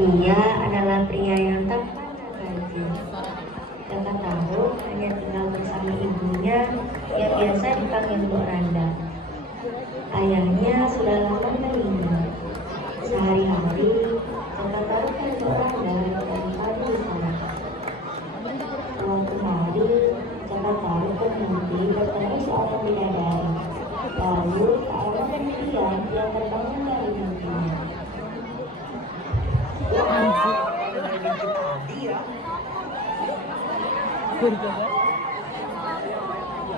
Ia adalah pria yang tampan dan rajin. 8 tahun hanya tinggal bersama ibunya yang biasa dipanggil Bu Randa. Ayahnya sudah lama meninggal. Sehari-hari Jaka taruhkan Bu Randa dari pagi di sana. Suatu hari Jaka taruh bermimpi bertemu seorang bidadari. Lalu tak lama kemudian dia terbangun dari mimpinya.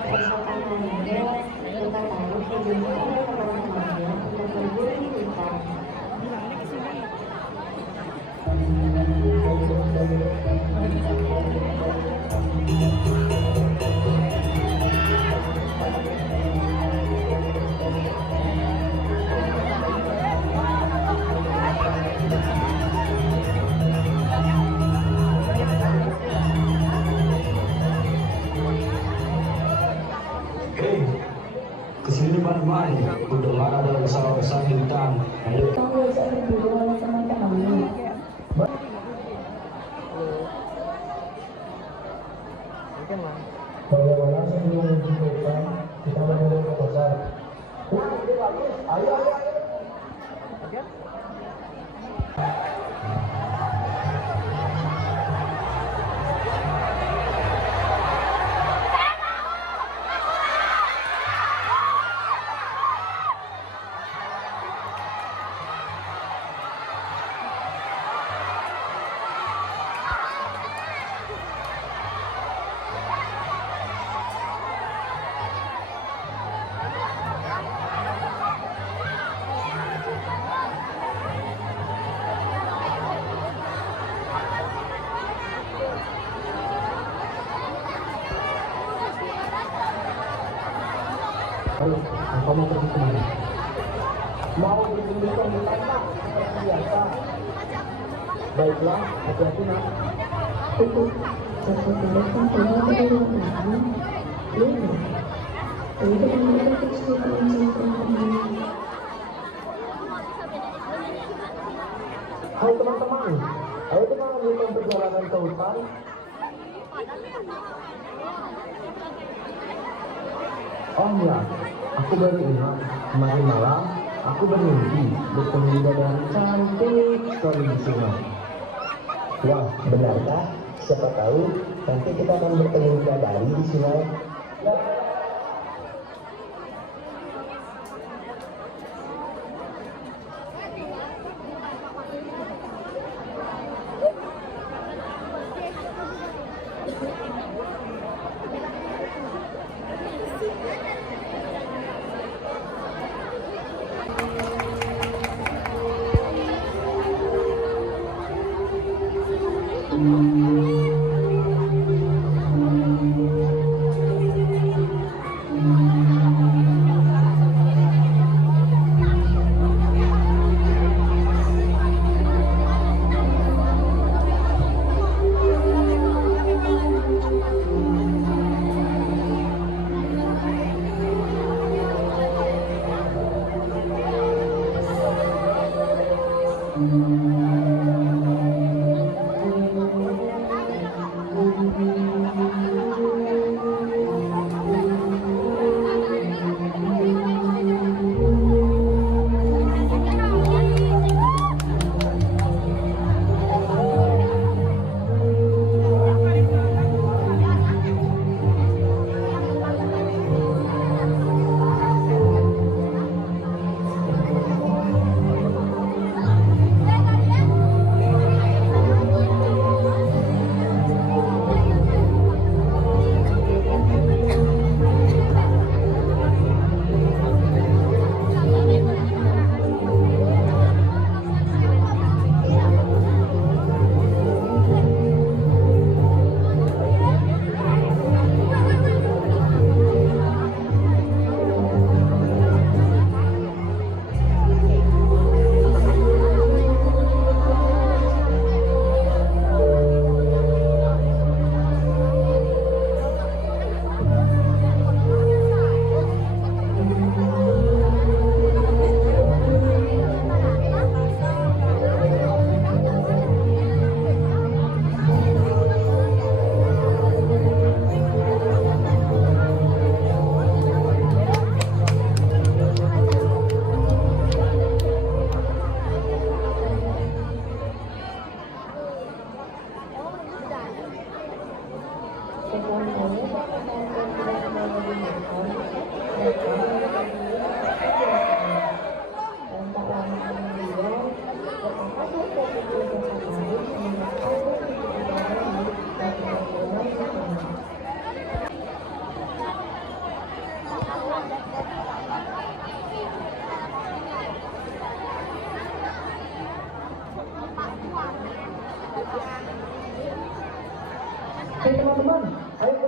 Keesokan harinya, Jaka taruh dijemput oleh teman-temannya untuk berburu di hutan. Kesini baru-baru, udah mana ada usaha-usaha di hutan. Ayo. Kamu bisa berburu oleh teman-temanmu. Bagaimana sebelum hutan kita menuju ke pasar? Wah, ini bagus. Ayo. Ayo, engkau mau pergi kemana? Mau berkunjung ke hutan, Pak, seperti biasa. Baiklah, hati-hati, Nak. Itu Jaka taruh kan punya kedua tangan. Lihat, itu menjadi kesulitan teman-teman. Hai teman-teman, ayo kita lanjutkan perjalanan ke hutan. Oh ya, aku baru ingat, kemarin malam aku bermimpi bertemu bidadari cantik sekali di sungai. Wah, benarkah? Siapa tahu nanti kita akan bertemu bidadari di sungai.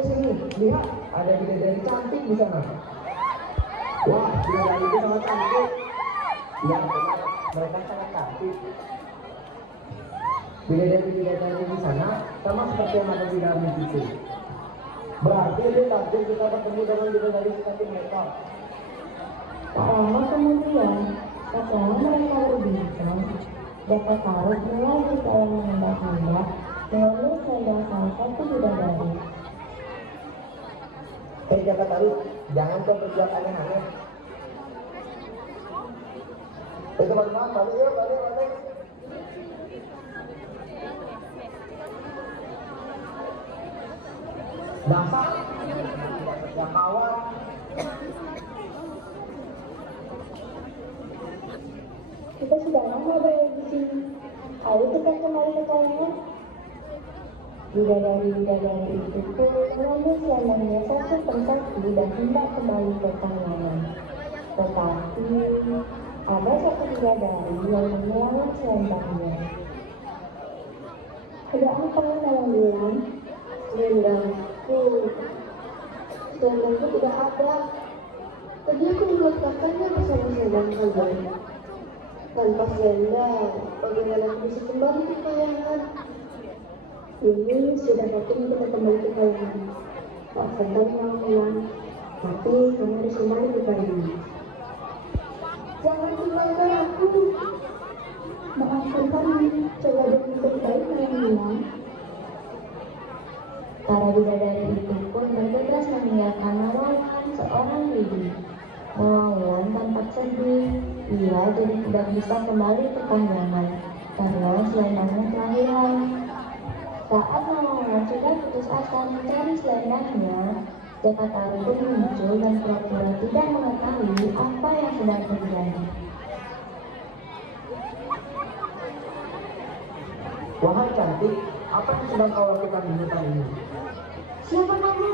sini, lihat, ada bidadari cantik di sana. Wah, bidadari itu sangat cantik. Ya, benar, mereka sangat cantik. Bidadari di sana sama seperti yang ada di dalam mimpi itu. Berarti dia takdir kita bertemu dengan bidadari seperti mereka. Tak lama kemudian, setelah mereka berbincang, dapat taruh mulai berjalan menembak-nembak mengambil selendang salah satu bidadari. Jaka Taruk, jangan kau berbuat aneh-aneh. Teman-teman, balik. Dasar, ya kawan. Kita sudah lama berada di sini. Ayo kita kembali ke kalangan. Bidadari-bidadari itu pun mengambil selendangnya satu persatu dan hendak kembali ke kalangan. Tetapi ada satu bidadari yang mengeluarkan selendangnya. Ada apa dalam bulan? Selendangku tidak ada. Tadi aku diletakkannya bersama selendang kalian. Tanpa selendang, bagaimana aku bisa kembali ke kayangan? Ini sudah waktunya kita kembali ke kayangan. Tak sedang yang pulang, tapi kamu harus kembali ke kayangan. Jangan tinggalkan aku. Maafkan kami, coba dengan baik yang bilang. Para bidadari itu pun bergegas meninggalkan Nawalan seorang diri. Nawalan tampak sedih. Ia jadi tidak bisa kembali ke kayangan karena selendangnya telah hilang. Saat Nawalan sudah putus asa mencari selendangnya, Jaka Taruk pun muncul dan pura-pura tidak mengetahui apa yang sedang terjadi. Wahai cantik, apa yang sedang kau lakukan di hutan ini? Siapa kamu?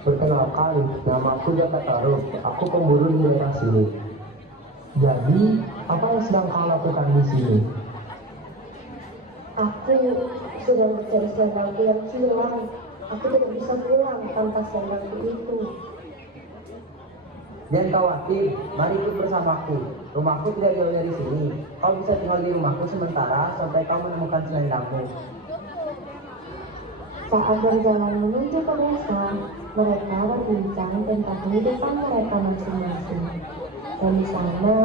Perkenalkan, nama aku Jaka Taruk. Aku pemburu di daerah sini. Jadi, apa yang sedang kau lakukan di sini? Aku sedang mencari selendangku yang hilang. Aku tidak bisa pulang tanpa selendangku itu. Jangan khawatir, mari ikut bersamaku. Rumahku tidak jauh dari sini. Kau bisa tinggal di rumahku sementara sampai kau menemukan selendangmu. Saat berjalan menuju ke desa, mereka berbincang tentang kehidupan mereka masing-masing. Dan di sana,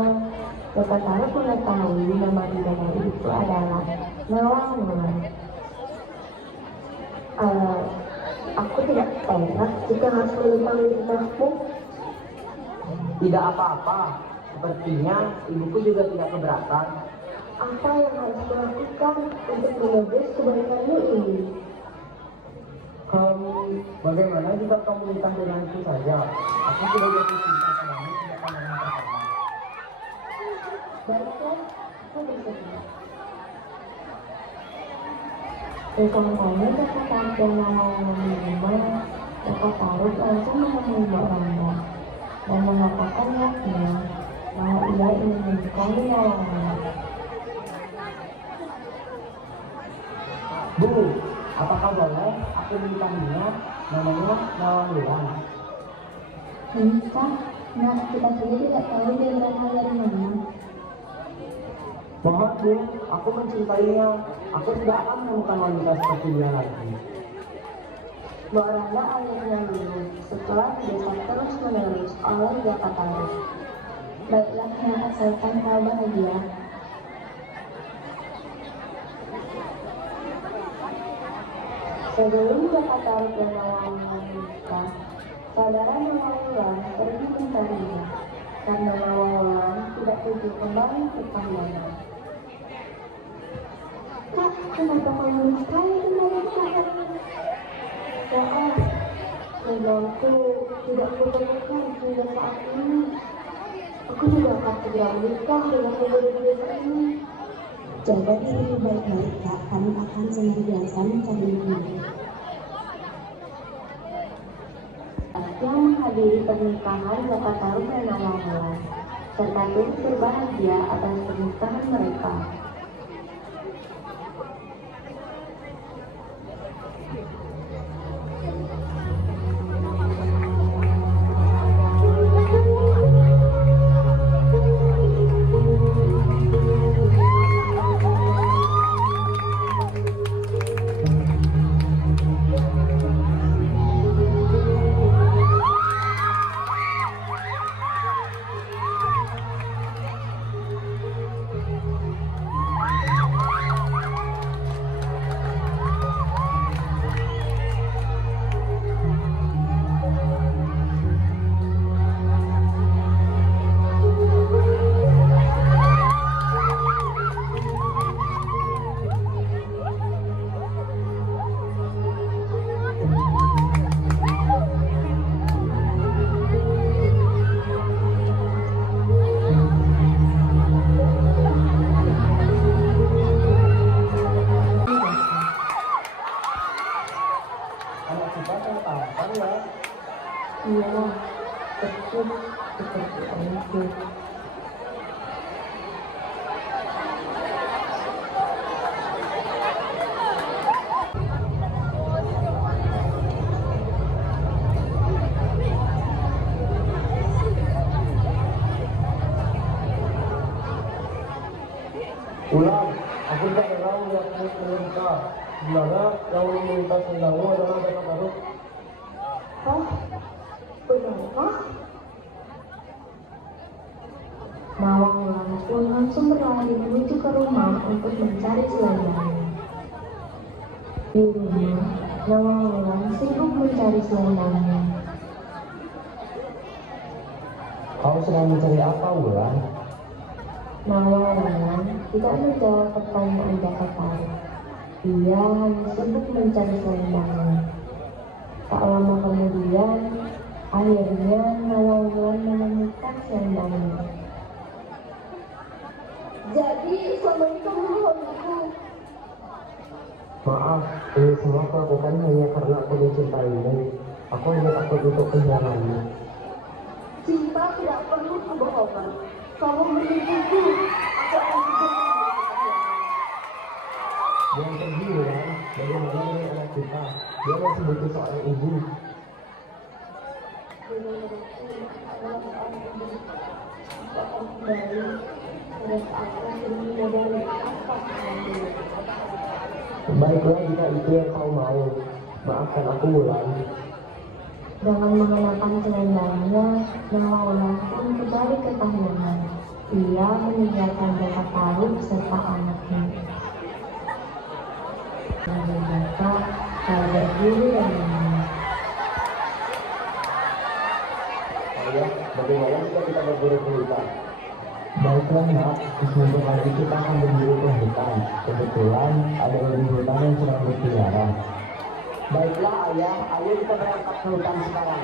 Jaka Taruk mengetahui nama bidadari itu adalah Nawalan. Aku tidak enak jika harus menumpang di rumahmu. Tidak apa-apa. Sepertinya ibuku juga tidak keberatan. Apa yang harus kulakukan untuk menebus kebaikanmu ini? Bagaimana jika kamu menikah denganku saja? Aku sudah jatuh cinta padamu sejak pandangan pertama. Baiklah, aku bersedia. Disangkanya Jaka Taruk dan Nawalan menerima, Jaka Taruk langsung menemui Mbak Randa dan mengatakan yaknya bahwa ia ingin menikahi Nawalan. Bu, apakah boleh aku menikahinya? Namanya Nawalan. Menikah? Nah, kita saja tidak tahu dia berasal dari mana. Mohon Bu, aku mencintainya. Aku tidak akan menemukan wanita seperti dia lagi. Mbak Randa akhirnya luluh setelah didesak terus-menerus oleh Jaka Taruk. Baiklah, yang asalkan kau bahagia. Sebelum Jaka Taruk dan Nawalan menikah, saudara Nawalan pergi mencarinya karena Nawalan tidak kunjung kembali ke kayangan. Kak, kenapa kamu sekali kembali ke kayangan? Maaf, memangku tidak kutemukan hingga saat ini. Aku juga akan segera menikah dengan penduduk desa ini. Jaga diri baik-baik, Kak. Kami akan senantiasa mencarimu. Yang menghadiri pernikahan Jaka Taruk dan Nawalan, serta turut berbahagia atas pernikahan mereka. Ulang, aku tidak rela melihatmu meminta. Sebenarnya yang meminta selendangmu adalah kakak Taruk. Hah? Benarkah? Nawang Wulan pun langsung berlari menuju ke rumah untuk mencari selendangnya. Di rumah, Nawang Wulan sibuk mencari selendangnya. Kau sedang mencari apa, Wulan? Nawang Wulan tidak menjawab pertanyaan kakak Taruk. Dia hanya sibuk mencari selendangnya. Tak lama kemudian, akhirnya Nawang Wulan menemukan selendangnya. Jadi selama ini kamu bohong aku. Maaf, ini semua aku lakukan hanya karena aku mencintaimu. Aku hanya takut untuk kehilanganmu. Cinta tidak perlu kebohongan. Kamu menipuku. Aku akan juga Jangan pergi, Wulan. Bagaimana dengan anak kita? Dia masih butuh seorang ibu. Baiklah jika itu yang kau mau. Maafkan aku, Wulan. Dengan mengenakan selendangnya, Nawang Wulan pun kembali ke kahyangan. Ia meninggalkan kakak Taruk serta anaknya. Mereka pada guru dan menangis. Ayah, bagaimana jika kita berburu ke hutan? Baiklah, Nak. Sebentar lagi kita akan berburu ke hutan. Kebetulan ada babi hutan yang sedang berkeliaran. Baiklah, Ayah. Ayo kita berangkat ke hutan sekarang.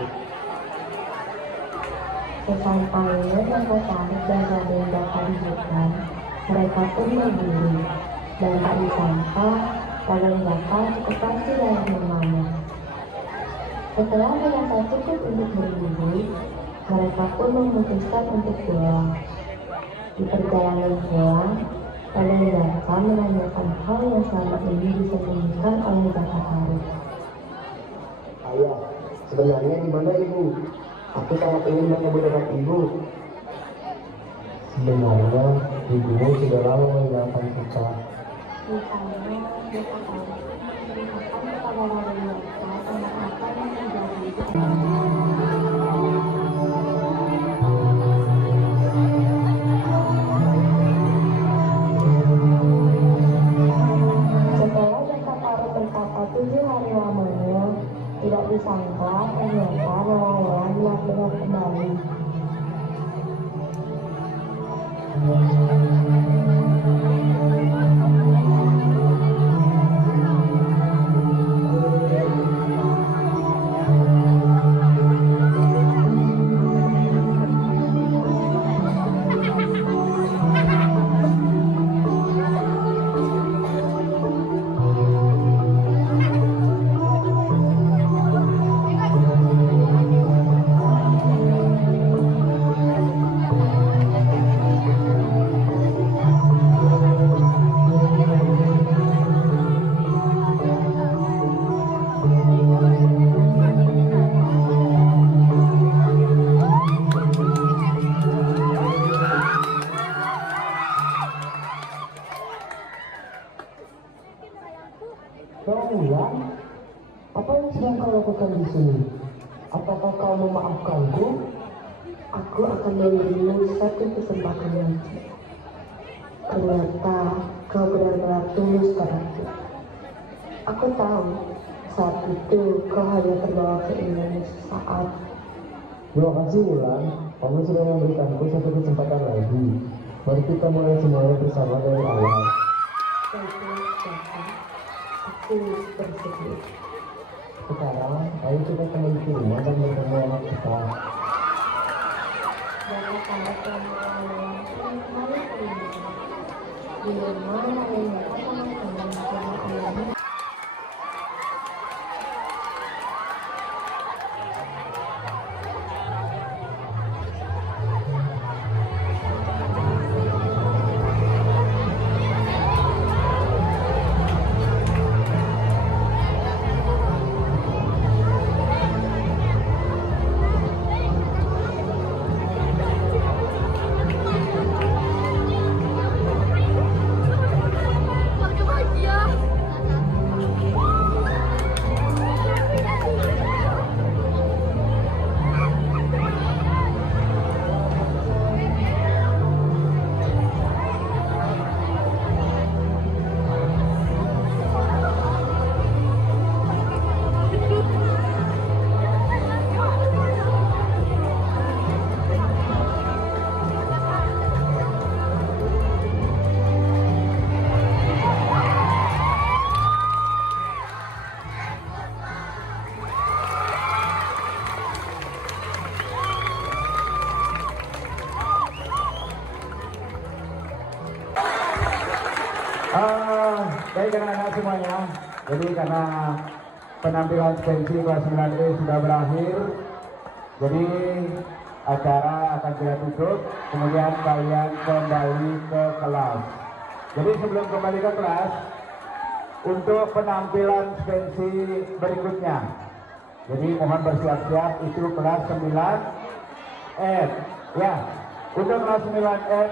Sesampainya kakak Taruk dan Raden Daka di hutan, mereka pun berburu. Dan tak disangka, Raden Daka cukup fasih dalam bermain. Setelah merasa cukup untuk berburu, mereka pun memutuskan untuk pulang. Di perjalanan pulang, Raden Daka menanyakan hal yang selama ini disembunyikan oleh kakak Taruk. Ayah, sebenarnya di mana ibu? Aku sangat ingin bertemu dengan ibu. Sebenarnya ibumu sudah lama meninggalkan kita. Misalnya, kakak Taruk menceritakan kepada Raden Daka tentang apa yang terjadi. Setelah kakak Taruk berkata 7 hari lamanya, tidak disangka ternyata Nawang Wulan benar-benar kembali. Nawang Wulan, apa yang sedang kau lakukan di sini? Apakah kau memaafkanku? Aku akan memberimu satu kesempatan lagi. Ternyata kau benar-benar tulus padaku. Aku tahu saat itu kau hanya terbawa keinginan sesaat. Terima kasih, Wulan. Kamu sudah memberikanku satu kesempatan lagi. Mari kita mulai semuanya bersama dari awal. Baiklah, Daka. Aku bersedia. Sekarang, ayo kita kembali ke rumah dan bertemu anak kita. Kakak Taruk dan Nawang Wulan pun kembali ke rumah. Di rumah, Raden Daka sangat senang karena ayahnya Baik anak-anak semuanya, jadi karena penampilan pensi kelas 9E sudah berakhir, jadi acara akan kita tutup, kemudian kalian kembali ke kelas. Jadi sebelum kembali ke kelas, untuk penampilan pensi berikutnya, jadi mohon bersiap-siap, itu kelas 9F. Ya, untuk kelas 9F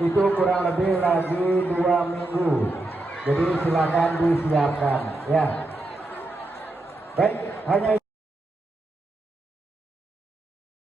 itu kurang lebih lagi 2 minggu. Jadi silakan disiapkan. Ya. Baik, hanya